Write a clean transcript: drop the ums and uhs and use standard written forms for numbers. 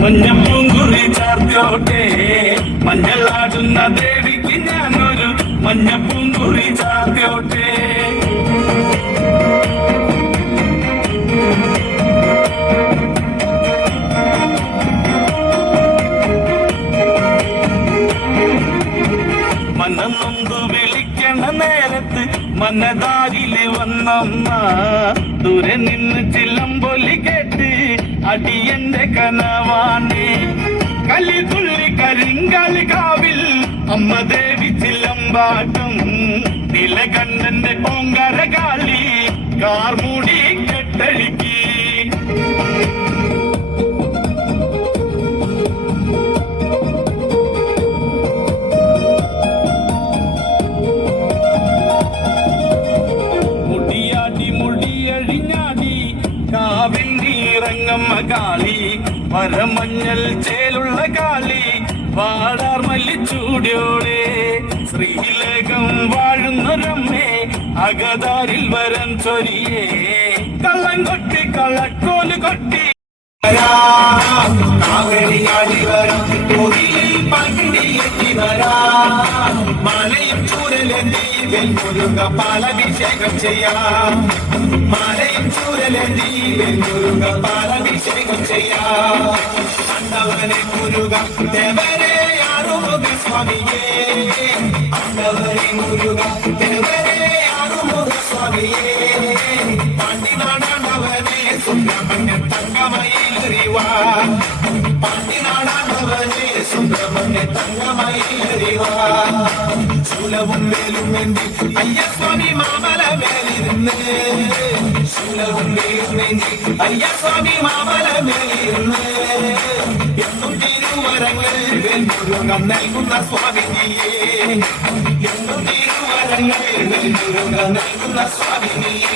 മഞ്ഞപ്പൂങ്കുറി ചാർത്തോട്ടെ മഞ്ഞളാടുന്ന ദേവിക്ക് ഞാനൊരു മഞ്ഞപ്പൂങ്കുറി ചാർത്തോട്ടെ. മനന്നൊന്തു വിളിക്കണ നേരത്ത് മനതാരില് വന്നമ്മ ദൂരെ നിന്ന് ചിലമ്പൊലി കേട്ട് അടിയന്റെ കനവാണ്. കലി തുള്ളി കരിങ്കാലി കാവിൽ അമ്മ ദേവി ചിലമ്പാട്ടം നിലകണ്ഠന്റെ പൊങ്കര കാളി കാർമൂടി കെട്ടഴിക്കി. കാവിന്റീറങ്ങമ്മ കാളി പരമഞ്ഞൽ ചേലുള്ള കാളി വാടാർ മല്ലിച്ചൂടിയോടെ ശ്രീലേഖം വാഴുന്നൊരമ്മേ അകതാരിൽ വരം ചൊരിയേ. കള്ളം കൊട്ടി കളക്കോല് കൊട്ടി മലയും ചൂരലെന്തി വെൽമുരുക പാലഭിഷേകം ചെയ്യാം. മലയും ചൂരലെന്തി വെൽമുരുക പാലഭിഷേകം ചെയ്യാം. അണ്ടവനെ മുരുക ദേവരെ ആറുമുഖ സ്വാമിയേ. അണ്ടവനെ മുരുക ദേവരെ ആറുമുഖ സ്വാമിയേ. പാണ്ടിനാടാണ്ടവനെ സുബ്രഹ്മണ്യ തങ്കമയിലെറിവാ. പാണ്ടിനാടാണ്ടവനെ സുബ്രഹ്മണ്യ തങ്കമയിലെറിവാ. ശൂലവും വേലുമെന്തി അയ്യസ്വാമി മാമല മേലിരുന്ന്. ശൂലവും വേലുമെന്തി അയ്യസ്വാമി മാമല മേലിരുന്ന്. എന്നും തിരുവരങ്ങൾ വെൽമുരുകം നൽകുന്ന സ്വാമിനിയേ. എന്നും തിരുവരങ്ങൾ വെൽമുരുകം നൽകുന്ന സ്വാമിനിയേ.